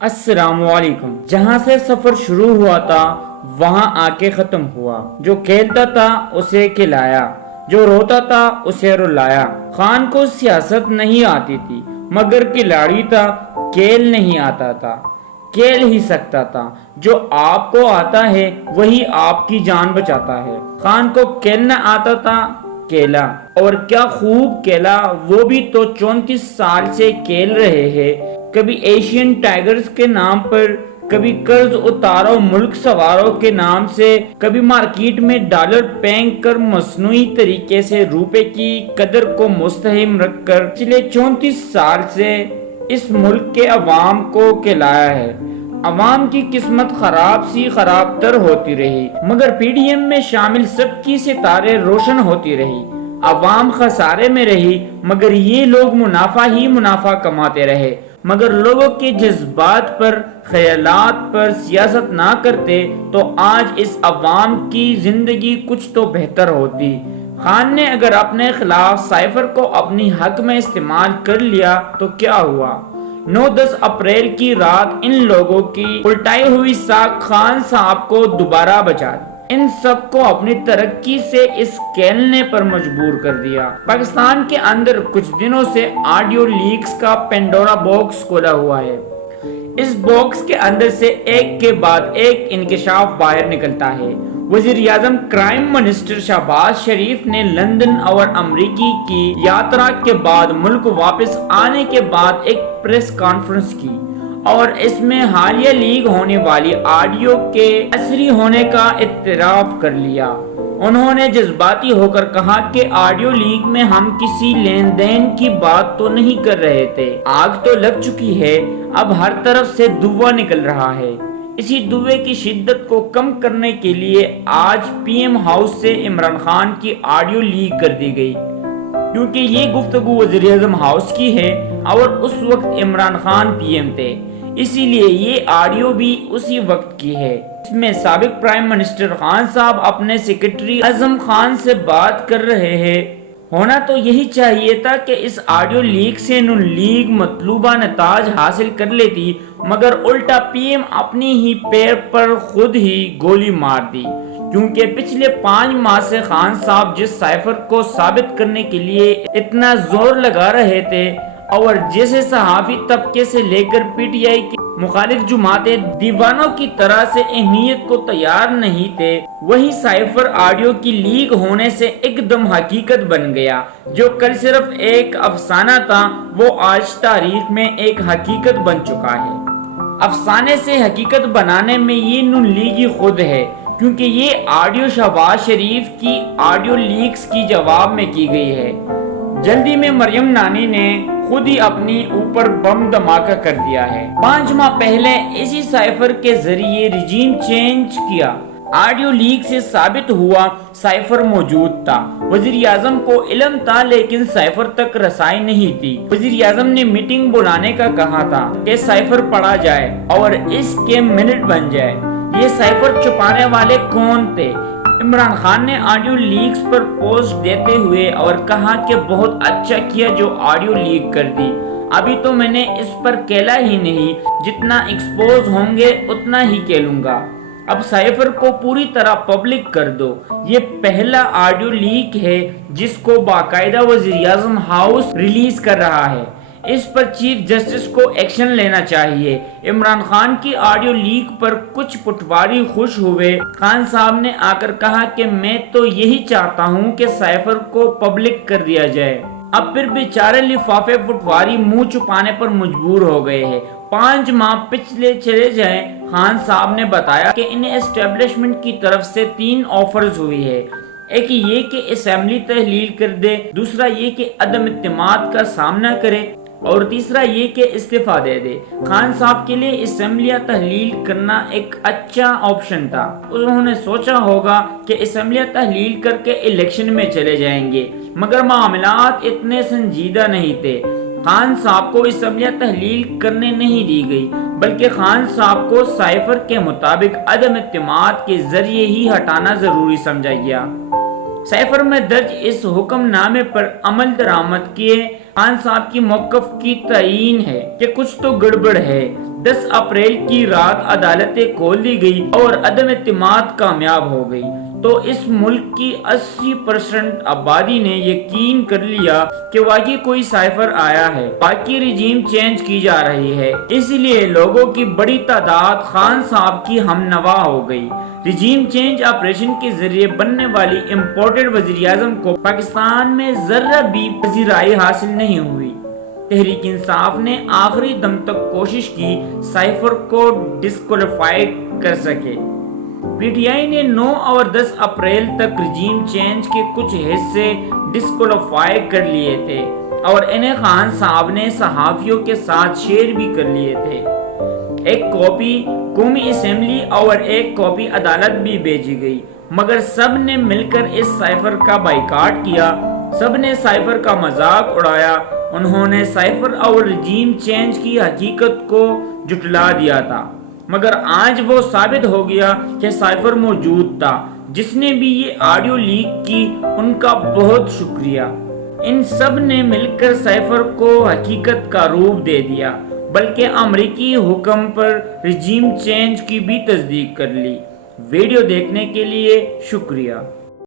السلام علیکم۔ جہاں سے سفر شروع ہوا تھا وہاں آ کے ختم ہوا۔ جو کھیلتا تھا اسے کھلایا، جو روتا تھا اسے رلایا۔ خان کو سیاست نہیں آتی تھی مگر کھلاڑی تھا، کھیل نہیں آتا تھا، کھیل ہی سکتا تھا۔ جو آپ کو آتا ہے وہی آپ کی جان بچاتا ہے۔ خان کو کھیلنا آتا تھا، کھیلا، اور کیا خوب کھیلا۔ وہ بھی تو 34 سال سے کھیل رہے ہیں، کبھی ایشین ٹائگرز کے نام پر، کبھی قرض اتارو ملک سواروں کے نام سے، کبھی مارکیٹ میں ڈالر پھینک کر مصنوعی طریقے سے روپے کی قدر کو مستحکم رکھ کر پچھلے 34 سال سے اس ملک کے عوام کو کھلایا ہے۔ عوام کی قسمت خراب سی خراب تر ہوتی رہی مگر پی ڈی ایم میں شامل سب کی ستارے روشن ہوتی رہی۔ عوام خسارے میں رہی مگر یہ لوگ منافع ہی منافع کماتے رہے۔ مگر لوگوں کے جذبات پر، خیالات پر سیاست نہ کرتے تو آج اس عوام کی زندگی کچھ تو بہتر ہوتی۔ خان نے اگر اپنے خلاف سائفر کو اپنی حق میں استعمال کر لیا تو کیا ہوا؟ 9-10 اپریل کی رات ان لوگوں کی الٹائی ہوئی ساکھ خان صاحب کو دوبارہ بچا دی۔ ان سب کو اپنی ترقی سے اس کھیلنے پر مجبور کر دیا۔ پاکستان کے اندر کچھ دنوں سے آڈیو لیکس کا پینڈورا باکس کھولا ہوا ہے۔ اس باکس کے اندر سے ایک کے بعد ایک انکشاف باہر نکلتا ہے۔ وزیر اعظم کرائم منسٹر شہباز شریف نے لندن اور امریکی کی یاترا کے بعد ملک واپس آنے کے بعد ایک پریس کانفرنس کی اور اس میں حالیہ لیک ہونے والی آڈیو کے عصری ہونے کا اعتراف کر لیا۔ انہوں نے جذباتی ہو کر کہا کہ آڈیو لیک میں ہم کسی لین دین کی بات تو نہیں کر رہے تھے، آگ تو لگ چکی ہے، اب ہر طرف سے دھواں نکل رہا ہے۔ اسی دھویں کی شدت کو کم کرنے کے لیے آج پی ایم ہاؤس سے عمران خان کی آڈیو لیک کر دی گئی، کیونکہ یہ گفتگو وزیر اعظم ہاؤس کی ہے اور اس وقت عمران خان پی ایم تھے، اسی لیے یہ آڈیو بھی اسی وقت کی ہے۔ اس میں سابق پرائم منسٹر خان صاحب اپنے سیکرٹری اعظم خان سے بات کر رہے ہیں۔ ہونا تو یہی چاہیے تھا کہ اس آڈیو لیک سے نون لیگ مطلوبہ نتائج حاصل کر لیتی مگر الٹا پی ایم اپنی ہی پیر پر خود ہی گولی مار دی، کیونکہ پچھلے 5 ماہ سے خان صاحب جس سائفر کو ثابت کرنے کے لیے اتنا زور لگا رہے تھے اور جیسے صحافی طبقے سے لے کر پی ٹی آئی کے مخالف جماعتیں دیوانوں کی طرح سے اہمیت کو تیار نہیں تھے، وہی سائفر آڈیو کی لیک ہونے سے ایک دم حقیقت بن گیا۔ جو کل صرف ایک افسانہ تھا وہ آج تاریخ میں ایک حقیقت بن چکا ہے۔ افسانے سے حقیقت بنانے میں یہ نون لیگی خود ہے، کیونکہ یہ آڈیو شہباز شریف کی آڈیو لیکس کی جواب میں کی گئی ہے۔ جلدی میں مریم نانی نے خود ہی اپنی اوپر بم دھماکہ کر دیا ہے۔ 5 ماہ پہلے اسی سائفر کے ذریعے رجیم چینج کیا۔ آڈیو لیک سے ثابت ہوا سائفر موجود تھا، وزیر اعظم کو علم تھا لیکن سائفر تک رسائی نہیں تھی۔ وزیر اعظم نے میٹنگ بلانے کا کہا تھا کہ سائفر پڑھا جائے اور اس کے منٹ بن جائے۔ یہ سائفر چھپانے والے کون تھے؟ عمران خان نے آڈیو لیکس پر پوسٹ دیتے ہوئے اور کہا کہ بہت اچھا کیا جو آڈیو لیک کر دی، ابھی تو میں نے اس پر کھیلا ہی نہیں، جتنا ایکسپوز ہوں گے اتنا ہی کھیلوں گا۔ اب سائفر کو پوری طرح پبلک کر دو۔ یہ پہلا آڈیو لیک ہے جس کو باقاعدہ وزیر اعظم ہاؤس ریلیز کر رہا ہے۔ اس پر چیف جسٹس کو ایکشن لینا چاہیے۔ عمران خان کی آڈیو لیک پر کچھ پٹواری خوش ہوئے۔ خان صاحب نے آ کر کہا کہ میں تو یہی چاہتا ہوں کہ سائفر کو پبلک کر دیا جائے۔ اب پھر بیچارے لفافے پٹواری منہ چھپانے پر مجبور ہو گئے ہیں۔ 5 ماہ پچھلے چلے جائیں۔ خان صاحب نے بتایا کہ انہیں اسٹیبلشمنٹ کی طرف سے 3 آفرز ہوئی ہے۔ ایک یہ کہ اسمبلی تحلیل کر دے، دوسرا یہ کہ عدم اعتماد کا سامنا کرے اور تیسرا یہ کہ استعفیٰ دے دے۔ خان صاحب کے لیے اسمبلیاں تحلیل کرنا ایک اچھا آپشن تھا۔ انہوں نے سوچا ہوگا کہ اسمبلیاں تحلیل کر کے الیکشن میں چلے جائیں گے مگر معاملات اتنے سنجیدہ نہیں تھے۔ خان صاحب کو اسمبلیاں تحلیل کرنے نہیں دی گئی بلکہ خان صاحب کو سائفر کے مطابق عدم اعتماد کے ذریعے ہی ہٹانا ضروری سمجھا گیا۔ سائفر میں درج اس حکم نامے پر عمل درآمد کیے خان صاحب کی موقف کی تعین ہے کہ کچھ تو گڑبڑ ہے۔ 10 اپریل کی رات عدالتیں کھول دی گئی اور عدم اعتماد کامیاب ہو گئی تو اس ملک کی 80% آبادی نے یقین کر لیا کہ واقعی کوئی سائفر آیا ہے، باقی رجیم چینج کی جا رہی ہے۔ اس لیے لوگوں کی بڑی تعداد خان صاحب کی ہم نوا ہو گئی۔ رجیم چینج آپریشن کے ذریعے بننے والی امپورٹڈ وزیراعظم کو پاکستان میں ذرہ بھی پذیرائی حاصل نہیں ہوئی۔ تحریک انصاف نے آخری دم تک کوشش کی سائفر کو ڈسکوالیفائی کر سکے۔ پی ٹی آئی نے 9 اور 10 اپریل تک رجیم چینج کے کچھ حصے ڈسکوالیفائی کر لیے تھے اور انہیں خان صاحب نے صحافیوں کے ساتھ شیئر بھی کر لیے تھے۔ ایک کاپی قومی اسمبلی اور ایک کاپی عدالت بھی بھیجی گئی، مگر سب نے مل کر اس سائفر کا بائیکاٹ کیا، سب نے سائفر کا مذاق اڑایا۔ انہوں نے سائفر اور رجیم چینج کی حقیقت کو جھٹلا دیا تھا، مگر آج وہ ثابت ہو گیا کہ سائفر موجود تھا۔ جس نے بھی یہ آڈیو لیک کی ان کا بہت شکریہ۔ ان سب نے مل کر سائفر کو حقیقت کا روپ دے دیا، بلکہ امریکی حکم پر رجیم چینج کی بھی تصدیق کر لی۔ ویڈیو دیکھنے کے لیے شکریہ۔